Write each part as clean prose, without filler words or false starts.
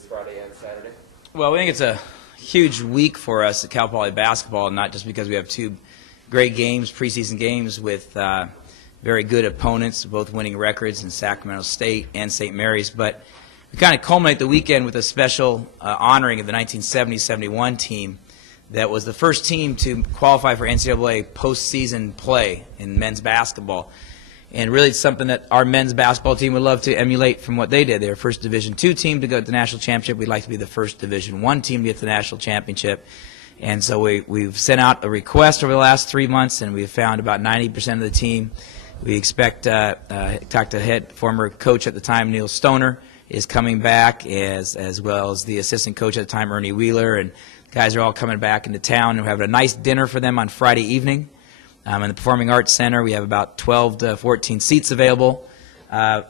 this Friday and Saturday? Well, we think it's a huge week for us at Cal Poly basketball, not just because we have two great games, preseason games with very good opponents, both winning records in Sacramento State and St. Mary's, but we kind of culminate the weekend with a special honoring of the 1970-71 team that was the first team to qualify for NCAA postseason play in men's basketball. And really it's something that our men's basketball team would love to emulate from what they did. They were first Division II team to go to the national championship. We'd like to be the first Division I team to get to the national championship. And so we've sent out a request over the last 3 months, and we've found about 90% of the team. We expect, talked to former coach at the time, Neil Stoner, is coming back, as well as the assistant coach at the time, Ernie Wheeler, and the guys are all coming back into town. And we're having a nice dinner for them on Friday evening. In the Performing Arts Center, we have about 12 to 14 seats available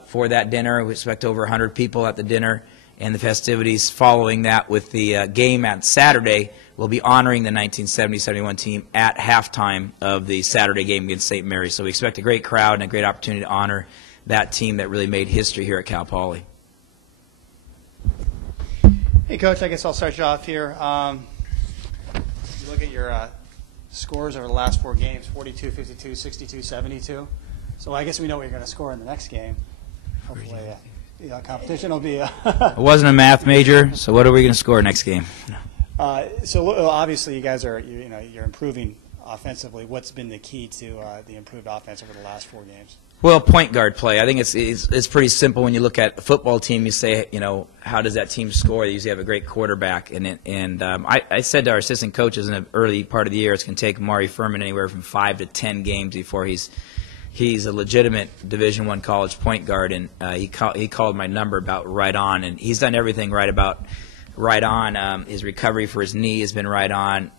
for that dinner. We expect over 100 people at the dinner, and the festivities following that with the game on Saturday will be honoring the 1970-71 team at halftime of the Saturday game against St. Mary's. So we expect a great crowd and a great opportunity to honor that team that really made history here at Cal Poly. Hey, Coach, I guess I'll start you off here. You look at your scores over the last 4 games, 42, 52, 62, 72. So I guess we know what you're going to score in the next game. Hopefully, competition will be... I wasn't a math major, so what are we going to score next game? So obviously you guys are, you're improving offensively. What's been the key to the improved offense over the last 4 games? Well, point guard play. I think it's pretty simple when you look at a football team. You say, how does that team score? They usually have a great quarterback. And I said to our assistant coaches in the early part of the year, it's going to take Mari Furman anywhere from 5 to 10 games before he's a legitimate Division I college point guard. And he called my number about right on, and he's done everything right on. His recovery for his knee has been right on.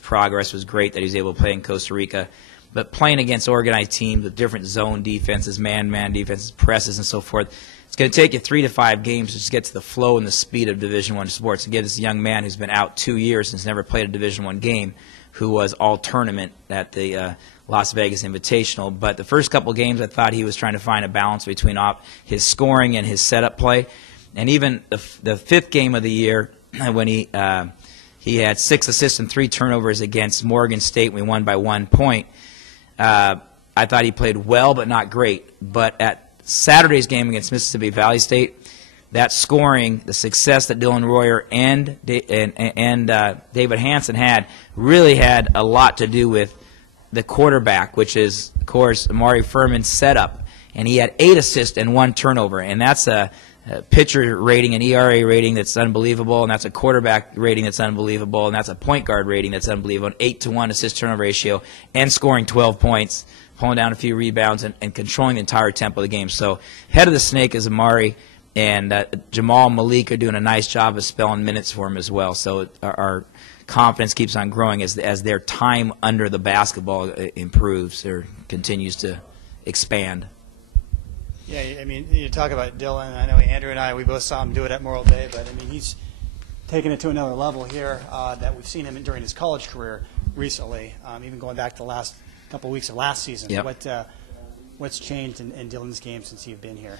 Progress was great that he was able to play in Costa Rica. But playing against organized teams with different zone defenses, man-man defenses, presses, and so forth, it's going to take you 3 to 5 games to just get to the flow and the speed of Division I sports. And get this young man who's been out 2 years and has never played a Division I game, who was all-tournament at the Las Vegas Invitational. But the first couple games, I thought he was trying to find a balance between his scoring and his setup play. And even the 5th game of the year, when he had 6 assists and 3 turnovers against Morgan State, we won by 1 point. I thought he played well, but not great. But at Saturday's game against Mississippi Valley State, that scoring, the success that Dylan Royer and David Hansen had, really had a lot to do with the quarterback, which is, of course, Amari Furman's setup. And he had 8 assists and 1 turnover, and that's a pitcher rating, an ERA rating that's unbelievable, and that's a quarterback rating that's unbelievable, and that's a point guard rating that's unbelievable, an 8-to-1 assist-turnover ratio, and scoring 12 points, pulling down a few rebounds, and controlling the entire tempo of the game. So head of the snake is Amari, and Jamal Malik are doing a nice job of spelling minutes for him as well. So our confidence keeps on growing as their time under the basketball improves or continues to expand. Yeah, I mean, you talk about Dylan. I know Andrew and we both saw him do it at Memorial Day, but I mean, he's taken it to another level here that we've seen him during his college career recently, even going back to the last couple of weeks of last season. Yep. What's changed in Dylan's game since you've been here?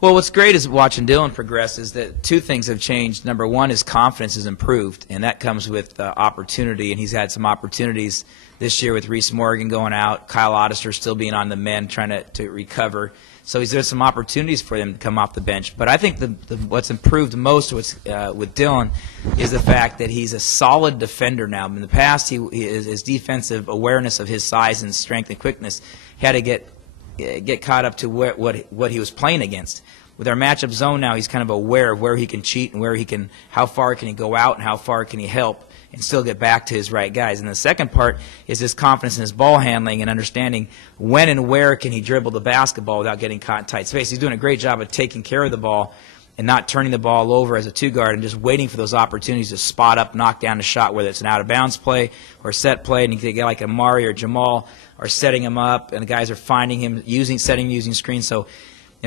Well, what's great is watching Dylan progress is that 2 things have changed. Number one, his confidence has improved, and that comes with opportunity, and he's had some opportunities this year with Reese Morgan going out, Kyle Oddister still being on the men trying to recover. So there's some opportunities for them to come off the bench. But I think what's improved most with Dylan is the fact that he's a solid defender now. In the past, his defensive awareness of his size and strength and quickness had to get caught up to what he was playing against. With our matchup zone now, he's kind of aware of where he can cheat and how far can he go out and how far can he help and still get back to his right guys. And the second part is his confidence in his ball handling and understanding when and where can he dribble the basketball without getting caught in tight space. He's doing a great job of taking care of the ball and not turning the ball over as a 2-guard and just waiting for those opportunities to spot up, knock down a shot, whether it's an out-of-bounds play or set play, and you can get like Amari or Jamal are setting him up, and the guys are finding him, using screens. So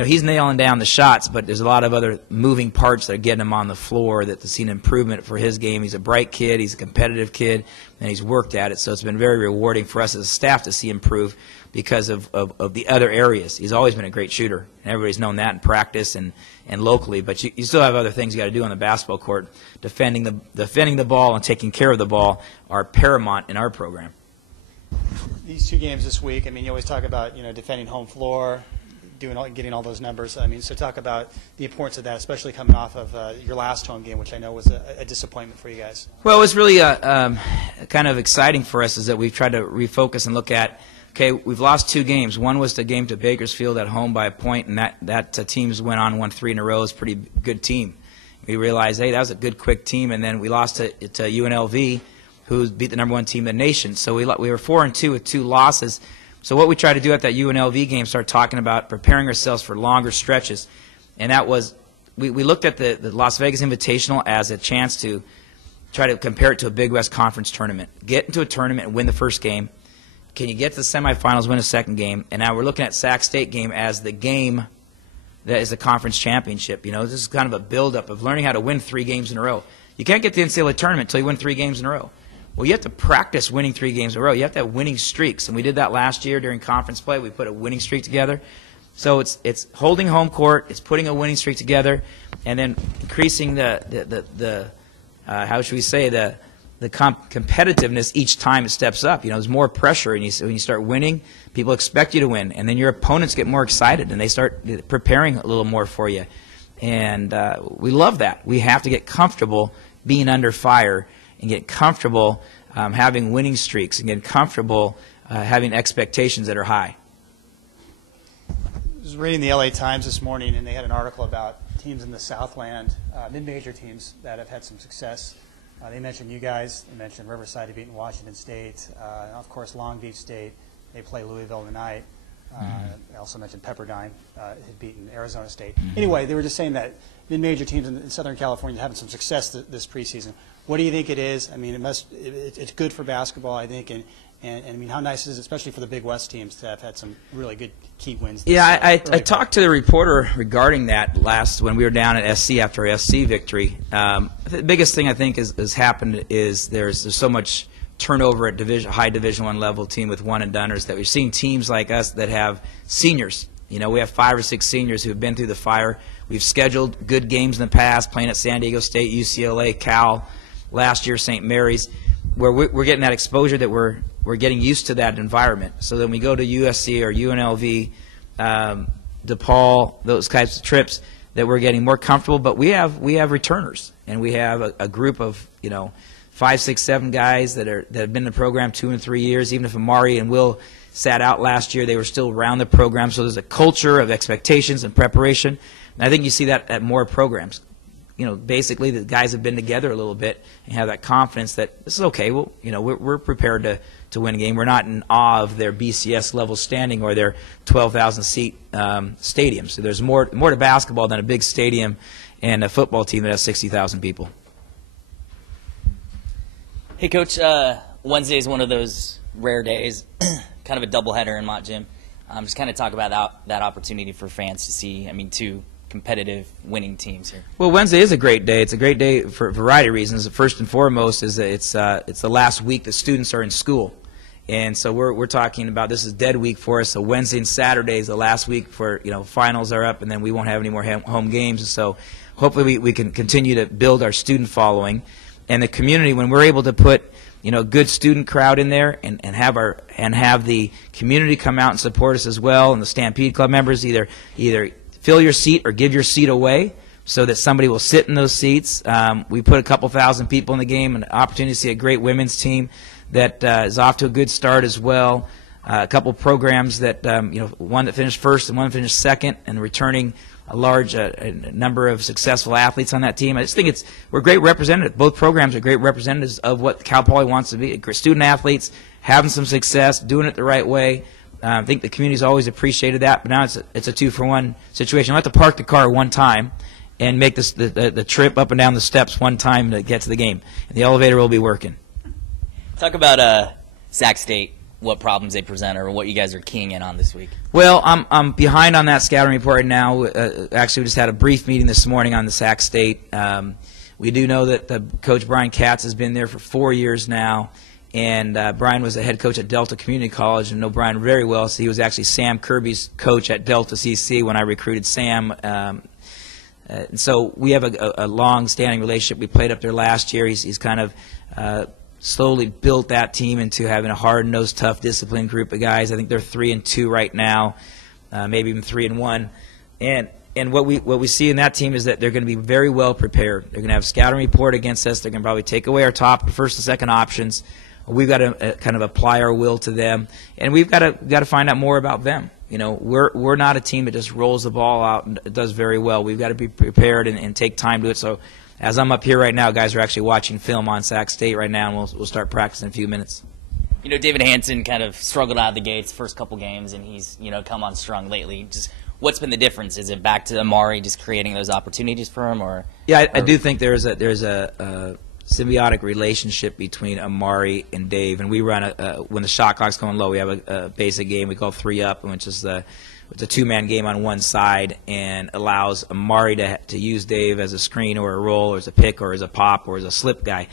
he's nailing down the shots, but there's a lot of other moving parts that are getting him on the floor that to see an improvement for his game. He's a bright kid, he's a competitive kid, and he's worked at it. So it's been very rewarding for us as a staff to see improve because of the other areas. He's always been a great shooter, and everybody's known that in practice and locally. But you still have other things you got to do on the basketball court. Defending the ball and taking care of the ball are paramount in our program. These 2 games this week, I mean, you always talk about, defending home floor, getting all those numbers. I mean, so talk about the importance of that, especially coming off of your last home game, which I know was a disappointment for you guys. Well, it was really kind of exciting for us is that we've tried to refocus and look at, okay, we've lost 2 games. One was the game to Bakersfield at home by a point, and that teams went on, won 3 in a row. It's a pretty good team. We realized, hey, that was a good, quick team, and then we lost to UNLV, who beat the #1 team in the nation. So we were 4-2 with 2 losses. So what we tried to do at that UNLV game, start talking about preparing ourselves for longer stretches, and that was we looked at the Las Vegas Invitational as a chance to try to compare it to a Big West Conference tournament. Get into a tournament and win the first game. Can you get to the semifinals, win a second game? And now we're looking at Sac State game as the game that is the conference championship. This is kind of a buildup of learning how to win 3 games in a row. You can't get to the NCAA tournament until you win 3 games in a row. Well, you have to practice winning 3 games in a row. You have to have winning streaks, and we did that last year during conference play. We put a winning streak together. So it's holding home court, it's putting a winning streak together, and then increasing the how should we say the competitiveness each time it steps up. There's more pressure, and when you start winning, people expect you to win, and then your opponents get more excited, and they start preparing a little more for you. And we love that. We have to get comfortable being under fire and get comfortable having winning streaks and get comfortable having expectations that are high. I was reading the LA Times this morning, and they had an article about teams in the Southland, mid-major teams that have had some success. They mentioned you guys. They mentioned Riverside had beaten Washington State. Of course, Long Beach State. They play Louisville tonight. They also mentioned Pepperdine had beaten Arizona State. Anyway, they were just saying that mid-major teams in Southern California are having some success this preseason. What do you think it is? I mean, it's good for basketball, I think, and I mean, how nice is it, especially for the Big West teams, to have had some really good key wins? Yeah, I talked to the reporter regarding that when we were down at SC after our SC victory. The biggest thing I think has happened is there's so much turnover at high Division I level team with one-and-doners that we've seen teams like us that have seniors. We have 5 or 6 seniors who have been through the fire. We've scheduled good games in the past, playing at San Diego State, UCLA, Cal, last year St. Mary's, where we're getting that exposure that we're getting used to that environment. So then we go to USC or UNLV, DePaul, those types of trips that we're getting more comfortable. But we have returners, and we have a group of 5, 6, 7 guys that have been in the program 2 and 3 years. Even if Amari and Will sat out last year, they were still around the program. So there's a culture of expectations and preparation, and I think you see that at more programs. Basically the guys have been together a little bit and have that confidence that this is okay. Well, we're prepared to win a game. We're not in awe of their BCS level standing or their 12,000 seat stadium. So there's more to basketball than a big stadium and a football team that has 60,000 people. Hey, Coach. Wednesday is one of those rare days, kind of a doubleheader in Mott Gym. Just kind of talk about that opportunity for fans to see. 2 competitive winning teams here. Well, Wednesday is a great day. It's a great day for a variety of reasons. First and foremost is that it's the last week the students are in school, and so we're talking about this is dead week for us. So Wednesday and Saturday is the last week for finals are up, and then we won't have any more home games. And so hopefully we can continue to build our student following and the community when we're able to put a good student crowd in there and have the community come out and support us as well, and the Stampede Club members either fill your seat or give your seat away so that somebody will sit in those seats. We put a couple thousand people in the game, an opportunity to see a great women's team that is off to a good start as well. A couple programs that, one that finished first and one that finished second, and returning a large number of successful athletes on that team. I just think we're great representatives. Both programs are great representatives of what Cal Poly wants to be. Student athletes having some success, doing it the right way. I think the community's always appreciated that, but now it's a 2-for-1 situation. I have to park the car one time and make the trip up and down the steps one time to get to the game. And the elevator will be working. Talk about Sac State. what problems they present or what you guys are keying in on this week? Well, I'm behind on that scouting report now. Actually, we just had a brief meeting this morning on the Sac State. We do know that Coach Brian Katz has been there for 4 years now, and Brian was the head coach at Delta Community College, and know Brian very well. So he was actually Sam Kirby's coach at Delta CC when I recruited Sam. So we have a long-standing relationship. We played up there last year. He's kind of slowly built that team into having a hard-nosed, tough, disciplined group of guys. I think they're 3-2 right now, maybe even 3-1. And what we see in that team is that they're going to be very well prepared. They're going to have scouting report against us. They're going to probably take away our top, first, and second options. We've got to kind of apply our will to them, and we've got to find out more about them. You know, we're not a team that just rolls the ball out and does very well. We've got to be prepared and take time to it. So as I'm up here right now, guys are actually watching film on Sac State right now, and we'll start practicing in a few minutes. You know, David Hanson kind of struggled out of the gates first couple games, and he's, you know, come on strong lately. Just what's been the difference? Is it back to Amari just creating those opportunities for him, or? Yeah, I do think there's a symbiotic relationship between Amari and Dave, and we run when the shot clock's going low, we have a basic game we call 3-up, which is it's a two-man game on one side, and allows Amari to use Dave as a screen or a roll or as a pick or as a pop or as a slip guy.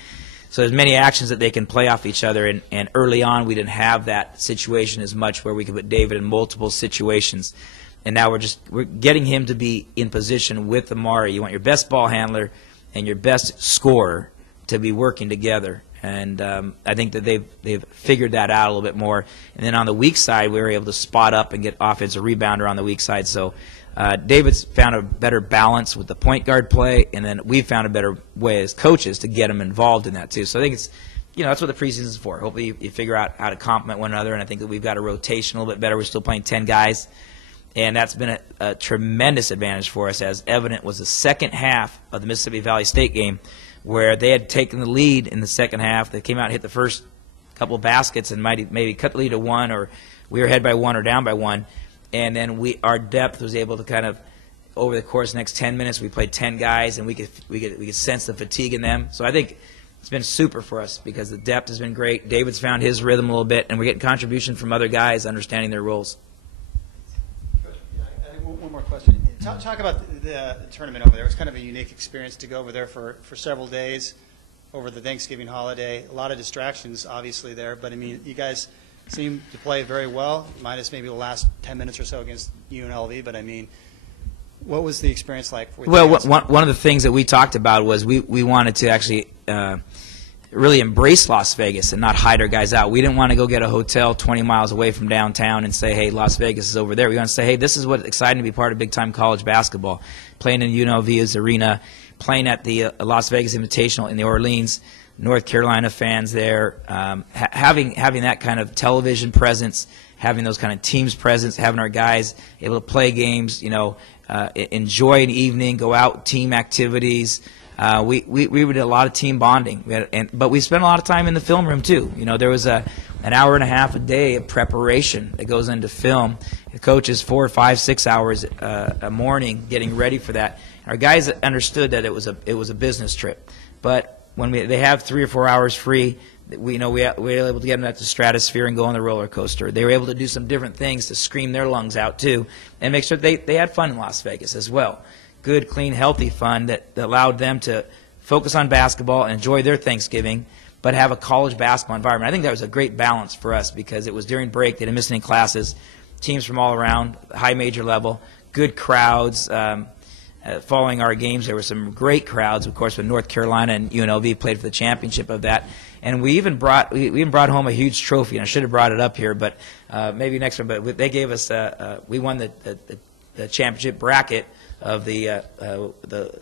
So there's many actions that they can play off each other, and early on we didn't have that situation as much where we could put David in multiple situations. And now we're getting him to be in position with Amari. You want your best ball handler and your best scorer to be working together, and I think that they've figured that out a little bit more. And then on the weak side, we were able to spot up and get offensive rebounder on the weak side. So David's found a better balance with the point guard play, and then we've found a better way as coaches to get him involved in that too. So I think it's, you know, that's what the preseason is for. Hopefully you figure out how to complement one another, and I think that we've got a rotation a little bit better. We're still playing 10 guys, and that's been a tremendous advantage for us, as evident was the second half of the Mississippi Valley State game, where they had taken the lead in the second half. They came out and hit the first couple of baskets and maybe cut the lead to 1, or we were ahead by 1 or down by 1. And then our depth was able to kind of, over the course of the next 10 minutes, we played 10 guys, and we could sense the fatigue in them. So I think it's been super for us because the depth has been great. David's found his rhythm a little bit, and we're getting contribution from other guys understanding their roles. One more question. Talk about the tournament over there. It was kind of a unique experience to go over there for several days over the Thanksgiving holiday. A lot of distractions, obviously, there. But, I mean, you guys seem to play very well, minus maybe the last 10 minutes or so against UNLV. But, I mean, what was the experience like? Well, one of the things that we talked about was we wanted to actually really embrace Las Vegas and not hide our guys out. We didn't want to go get a hotel 20 miles away from downtown and say, hey, Las Vegas is over there. We want to say, hey, this is what's exciting to be part of big-time college basketball, playing in UNLV's arena, playing at the Las Vegas Invitational in the Orleans, North Carolina fans there, having that kind of television presence, having those kind of teams presence, having our guys able to play games, you know, enjoy an evening, go out, team activities. We did a lot of team bonding, but we spent a lot of time in the film room too. You know, there was an hour and a half a day of preparation that goes into film. The coaches 4, 5, 6 hours a morning getting ready for that. Our guys understood that it was a business trip, but when they have 3 or 4 hours free, we were able to get them at the Stratosphere and go on the roller coaster. They were able to do some different things to scream their lungs out too, and make sure they had fun in Las Vegas as well. Good, clean, healthy fun that allowed them to focus on basketball and enjoy their Thanksgiving, but have a college basketball environment. I think that was a great balance for us because it was during break. They didn't miss any classes. Teams from all around, high major level, good crowds. Following our games, there were some great crowds, of course, when North Carolina and UNLV played for the championship of that. And we even brought home a huge trophy. And I should have brought it up here, but maybe next one. But they gave us we won the championship bracket of the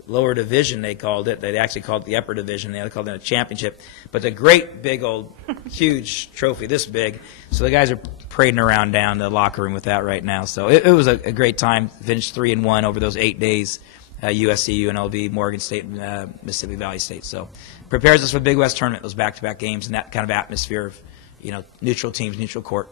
lower division, they called it. They actually called it the upper division. They called it a championship. But the great, big, old, huge trophy, this big. So the guys are parading around down the locker room with that right now. So it was a great time. Finished 3-1 over those 8 days. USC, UNLV, Morgan State, and Mississippi Valley State. So prepares us for the Big West tournament, those back-to-back games, and that kind of atmosphere of, you know, neutral teams, neutral court.